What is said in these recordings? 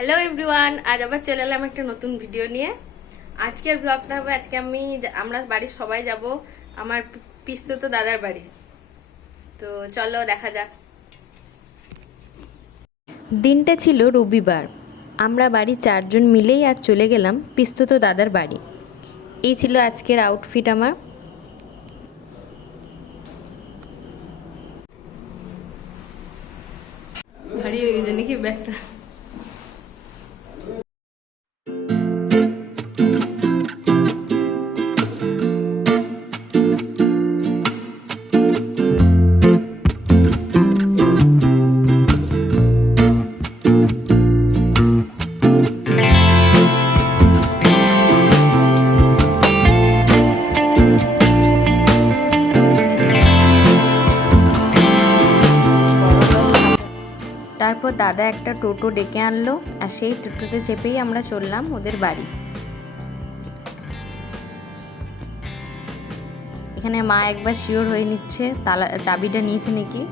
Hello everyone আজ আবার চলে এলাম একটা নতুন ভিডিও নিয়ে। আজকের ব্লগটা হবে আজকে আমি আমরা বাড়ির সবাই যাব আমার পিস্তত দাদার বাড়ি। তো চলো দেখা যাক। দিনটা ছিল রবিবার। আমরা বাড়ির চারজন মিলেই আজ চলে গেলাম পিস্তুত দাদার বাড়ি। এই ছিল আজকের আউটফিট আমার। ভারী হয়ে গেছে নাকি ব্যাগটা? তারপর দাদা একটা টোটো ডেকে আনলো আর সেই টোটোতে চেপেই আমরা চললাম ওদের বাড়ি। এখানে মা একবার শিওর হয়ে নিচ্ছে, তালা চাবিটা নিয়েছে নাকি?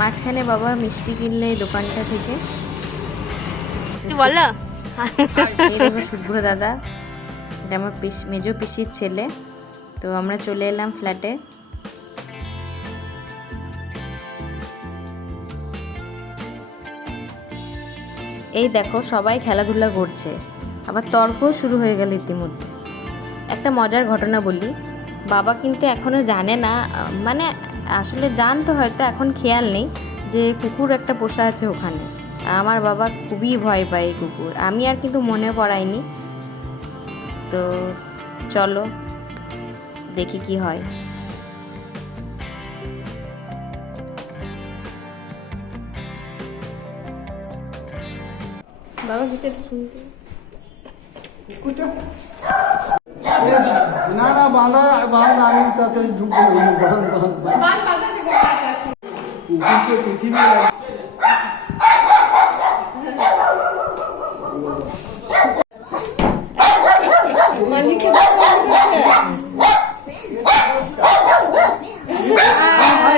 মাঝখানে বাবা মিষ্টি কিনলে এই দোকানটা থেকে। বলো। শুভ্র দাদা এটা আমার পিস মেজো পিসির ছেলে। তো আমরা চলে এলাম ফ্ল্যাটে। এই দেখো সবাই খেলাধুলা করছে। আবার তর্কও শুরু হয়ে গেল ইতিমধ্যে। একটা মজার ঘটনা বলি। বাবা কিন্তু এখনও জানে না মানে আসলে জানতো হয়তো এখন খেয়াল নেই যে কুকুর একটা পোষা আছে ওখানে। আমার বাবা খুবই ভয় পায় এই কুকুর। আমি আর কিন্তু মনে পড়াইনি। তো চলো দেখি কি হয়। বাবা কিছু শুনতে। না না বাঁধা বাঁধ আমি তাতে ঢুকবো বাঁধ বাঁধ কুকুরকে পৃথিবী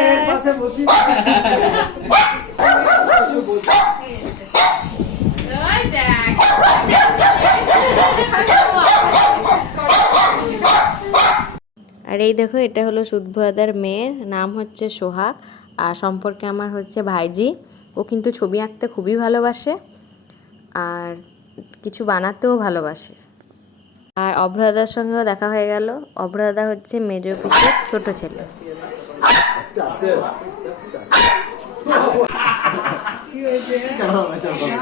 এর পাশে বসি আর এই দেখো, এটা হলো সুদভয়াদার মেয়ে, নাম হচ্ছে সোহাগ, আর সম্পর্কে আমার হচ্ছে ভাইজি। ও কিন্তু ছবি আঁকতে খুবই ভালোবাসে, আর কিছু বানাতেও ভালোবাসে। আর অভ্রদার সঙ্গেও দেখা হয়ে গেল। অভ্রদা হচ্ছে মেজর পিসের ছোট ছেলে।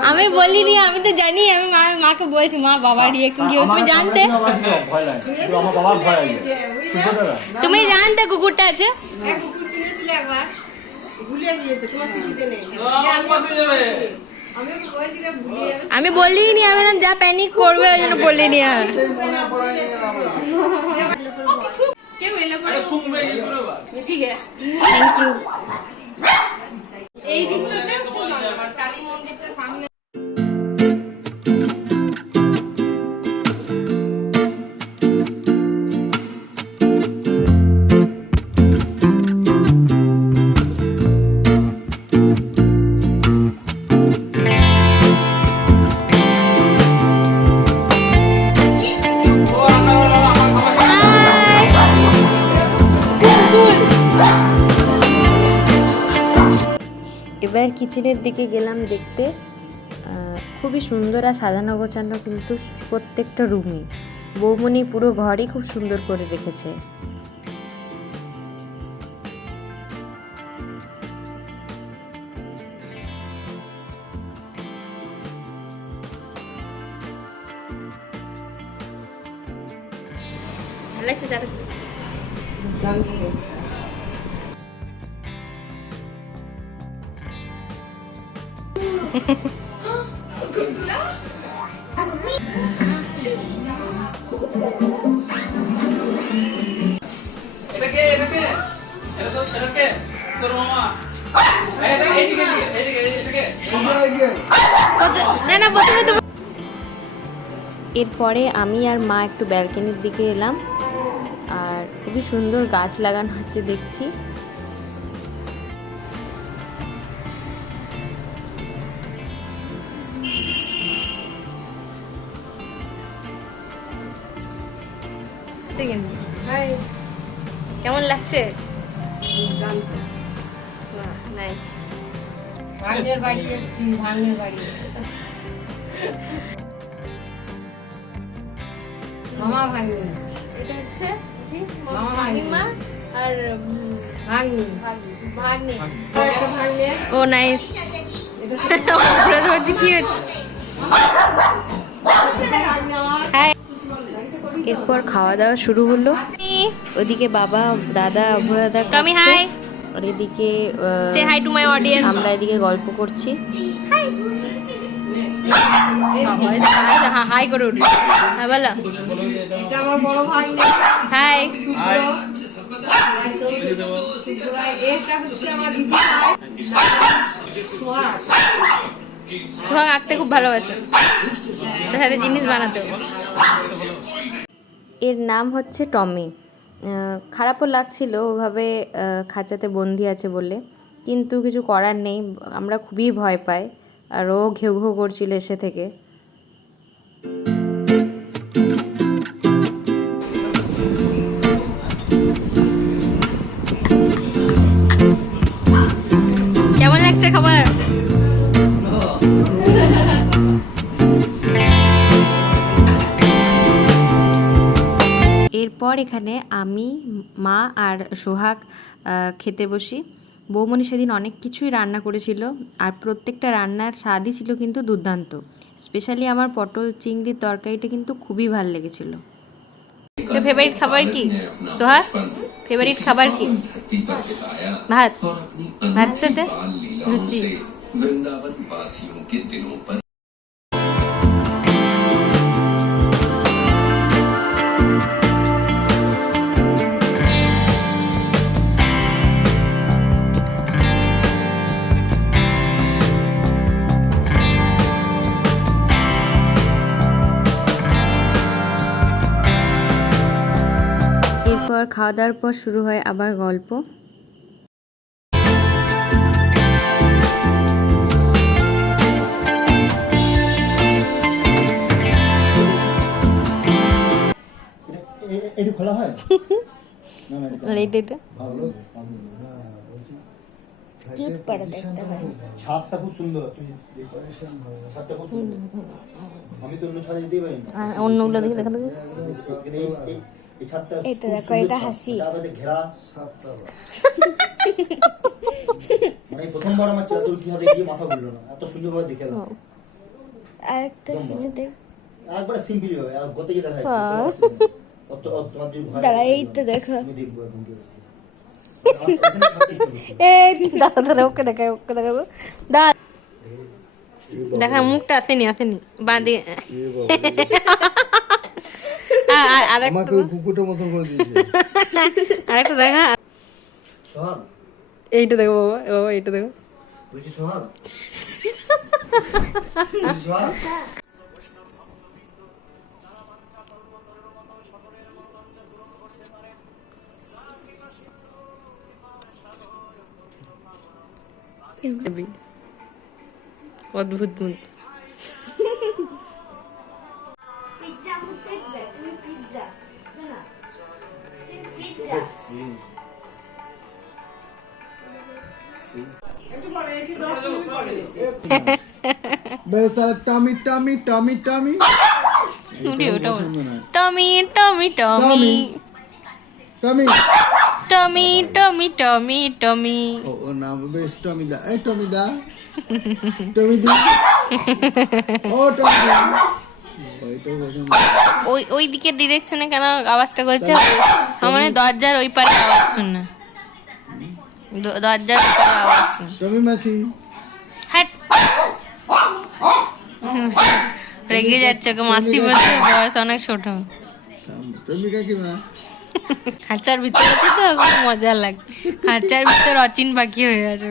আমি বলিনি আমি তো জানি আমি মা মাকে বলছি মা বাবার রিয়েকশন কি। তুমি জানতে? তুমি জানতে কুকুরটা আছে? আমি বলিনি আমি যা প্যানিক করবে ওই জন্য বলিনি আর। ঠিক আছে থ্যাংক ইউ এই দিকটাতে কিচেনের দিকে গেলাম দেখতে খুবই সুন্দর আর সাজানো গোছানো কিন্তু প্রত্যেকটা রুমই। বৌমনি পুরো ঘরই খুব সুন্দর করে রেখেছে। এরপরে আমি আর মা একটু ব্যালকনির দিকে এলাম। আর খুবই সুন্দর গাছ লাগানো আছে, দেখছি। লাগছে কিন্তু। কেমন লাগছে? নাইস বাড়ি এসছি বাড়ি। মামা ভাগ্নি হচ্ছে মামা ও নাইস কি এরপর খাওয়া দাওয়া শুরু হলো। ওদিকে বাবা দাদা অভ্রদাদা টমি। হাই আর এদিকে সে হাই টু মাই অডিয়েন্স আমরা এদিকে গল্প করছি। হাই করে উঠি হ্যাঁ বলো। এটা আমার বড় ভাগ্নে হাই ভাই। সোহাগ। আঁকতে খুব ভালোবাসে। সাথে জিনিস বানাতে এর নাম হচ্ছে টমি। খারাপও লাগছিল ওভাবে খাঁচাতে বন্দি আছে বলে। কিন্তু কিছু করার নেই, আমরা খুবই ভয় পাই। আর ও ঘেউ ঘেউ করছিল এসে থেকে। কেমন লাগছে খাবার? এরপর এখানে আমি মা আর সোহাগ খেতে বসি। বৌমনি সেদিন অনেক কিছুই রান্না করেছিল আর প্রত্যেকটা রান্নার স্বাদই ছিল কিন্তু দুর্দান্ত। স্পেশালি আমার পটল চিংড়ির তরকারিটা কিন্তু খুবই ভালো লেগেছিল। ফেভারিট খাবার কি? সোহাগ ফেভারিট খাবার কি? ভাত। ভাত সাথে লুচি খাওয়া দাওয়ার পর শুরু হয় আবার গল্প। এটি খোলা হয়? না না এটা আর এইটা এটা। ভালো না ছাদটা খুব সুন্দর ছাদটা খুব সুন্দর। আমি তো অন্য ছাদে যেতেই পারি না। অন্যগুলো দেখে দেখা দেখো এই- দেখো, এটা হাসি। ঘেরা। মানে প্রথমবার আমার চেহারা তুলসী ছাদে গিয়ে মাথা ঘুরলো না। এত সুন্দরভাবে দেখে এলাম। আরেকটা কিছু দেখ একবার সিম্পলি হবে। আর গত যেটা হয়। অত অত- তোমার ভয় দাঁড়া এই তো দেখো। আমি দেখব এখন কি। এই দাদা দাদা ওকে দেখাই ওকে দেখাবো। দা দেখা মুখটা আসেনি আসেনি। বাঁধে আমাকে কুকুরটার মতন করে দিয়েছে। আরেকটা দেখা সোহাগ। এইটা দেখো বাবা বাবা এইটা দেখো। সোহাগ? অদ্ভুত মুখ টমি টমি টমি টমি না। Tommy Tommy Tommy. Tommy Tommy. Tommy Tommy Tommy ও নাম বেশ টমি দা। এই টমি দা। টমি দি। ও টমি ওই ওই দিকে ডিরেকশনে কেন আওয়াজটা করছে? আমার দরজার ওই পারে আওয়াজ শুনে দ- দরজার ওই পারে আওয়াজ শুনে। টমি মাসি। হাট। রেগে যাচ্ছে ওকে মাসি বলছে বয়স অনেক ছোট। টমি কাকিমা। খাঁচার ভিতরে আছে তো মজা লাগে খাঁচার ভিতর অচিন পাখি হয়ে আছে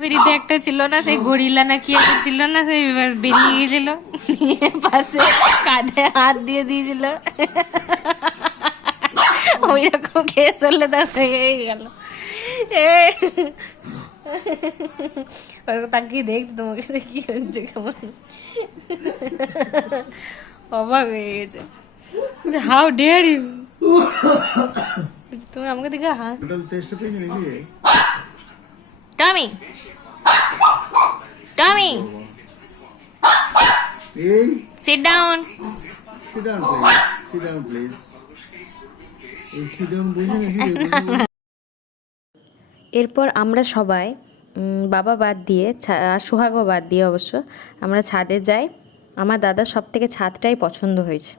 ফেরিতে একটা ছিল না, সেই গরিলা না কি একটা ছিল না, সেই বেরিয়ে গেছিল। পাশে কাঁধে হাত দিয়ে দিয়েছিল। ওই রকম কেস হলে তার হয়ে গেল। তাকিয়ে দেখছি তোমাকে কি হচ্ছে কেমন। অবাক হয়ে গেছে। হাউ ডেয়ার ইউ তুমি আমাকে দেখে হাস টেস্ট পেয়েছি নাকি টমি টমি এই? Sit down sit down please. Sit down please. এই sit down বুঝি নাকি। এরপর আমরা সবাই বাবা বাদ দিয়ে ছা- আর সোহাগও বাদ দিয়ে অবশ্য আমরা ছাদে যাই। আমার দাদার সব থেকে ছাদটাই পছন্দ হয়েছে।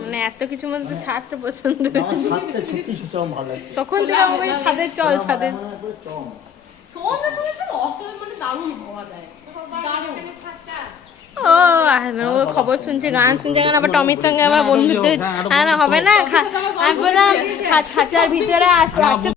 মানে এত কিছুর মধ্যে ছাদটা পছন্দ তখন থেকে আমাকে ছাদে চল ছাদে সন্ধ্যে সময় তো অসহায় মানে ও ও খবর শুনছে গান শুনছে গান আবার টমির সঙ্গে আবার বন্ধুত্ব হ্যাঁ হবে না আমি বললাম খাঁচার ভিতরে আছে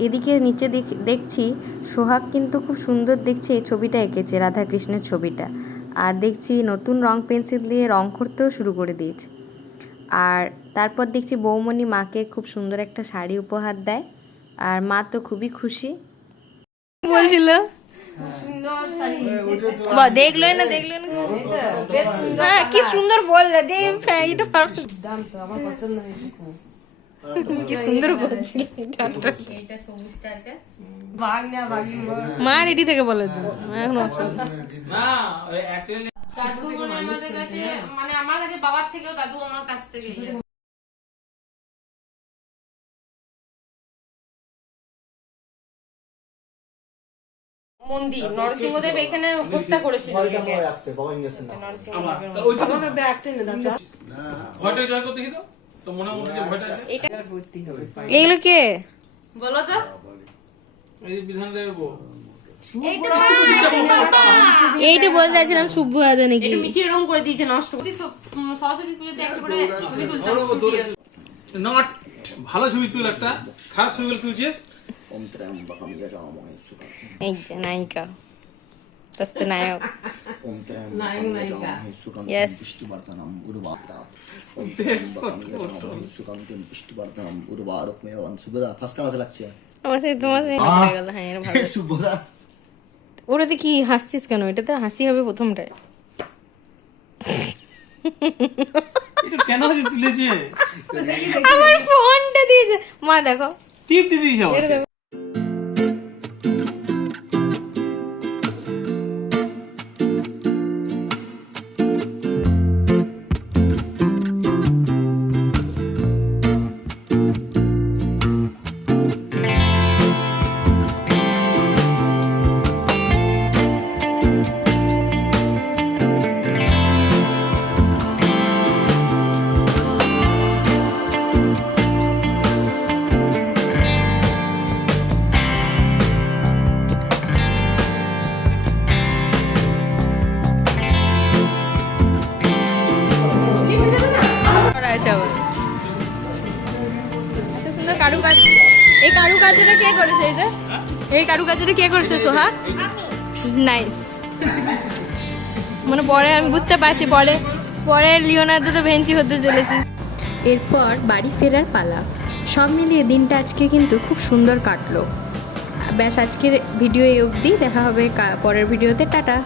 এদিকে নিচে দেখ- দেখছি সোহাগ কিন্তু খুব সুন্দর দেখছে এই ছবিটা এঁকেছে রাধাকৃষ্ণের ছবিটা। আর দেখছি নতুন রং পেন্সিল দিয়ে রং করতেও শুরু করে দিয়েছে। আর তারপর দেখছি বৌমণি মাকে খুব সুন্দর একটা শাড়ি উপহার দেয়। আর মা তো খুবই খুশি। বলছিল? দেখলোই না দেখল না। হ্যাঁ কি সুন্দর বলল যে এটা perfect। কি সুন্দর বলছিল এইটা সবুজটা আছে মা রেডি থেকে বলেছে এখন দাদু মানে আমাদের কাছে মানে আমার কাছে বাবার থেকেও দাদু আমার কাছ থেকে মন্দির নরসিংহদেব এখানে হত্যা করেছিল। যা। ভয়টা কি এগুলো বলো তো। এই বিধান দেব এইটা বলতে চাইছিলাম শুভ হাতে নাকি এটা মিটিয়ে রং করে দিয়েছে নষ্ট করে। সরস্বতী পুজোতে একটা করে ছবি তুলতাম। নট ভালো ছবি তুল একটা খারাপ ছবিগুলো তুলছিস? ওম এই যে নায়িকা এটা ওটাতে কি হাসছিস কেন এটাতে হাসি হবে প্রথমটায় এটা কেন তুলেছে আমার ফোনটা দিয়েছে মা দেখো টিপ দিয়ে দিয়েছে আছে আবার এত সুন্দর কারুকাজ এই কারুকার্যটা কে করেছে এটা এই কারুকার্যটা কে করেছে সোহাগ নাইস মানে পরে আমি বুঝতে পারছি, পরে পরে লিওনার্দো তো ভেঞ্চি হতে চলেছে। এরপর বাড়ি ফেরার পালা। সব মিলিয়ে দিনটা আজকে কিন্তু খুব সুন্দর কাটলো। ব্যাস, আজকের ভিডিও এই অবধি। দেখা হবে পরের ভিডিওতে। টাটা।